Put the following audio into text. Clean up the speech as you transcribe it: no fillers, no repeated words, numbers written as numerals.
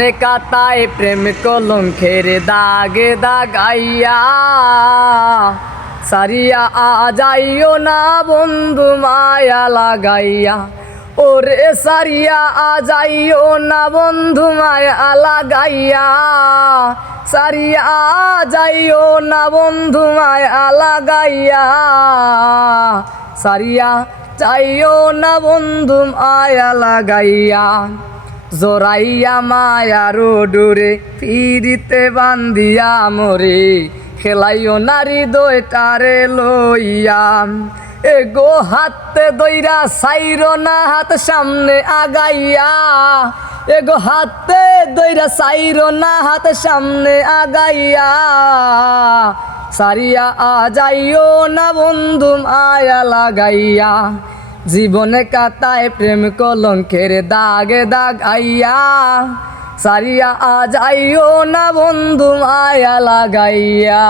জীবনে কাটায় প্রেম কলঙ্কের দাগে দাগাইয়া সারিয়া যাইও না বন্ধু মায়া লাগাইয়া ওরে সারিয়া যাইও না বন্ধু মায়া লাগাইয়া সারিয়া যাইও না বন্ধু মায়া লাগাইয়া সারিয়া যাইও না বন্ধু মায়া লাগাইয়া জোরাইয়া মায়ার ডোরে পিড়িতে বান্ধিয়া মরে খেলাইও নারী দইটারে লইয়া এগো হাতে দইরা সাইর না হাত সামনে আগাইয়া এগো হাতে দইরা সাইর না হাত সামনে আগাইয়া সারিয়া যাইও না বন্ধু মায়া লাগাইয়া জীবনে কাটায় প্রেম কলঙ্কের দাগে দাগাইয়া সারিয়া যাইও না বন্ধু মায়া লাগাইয়া।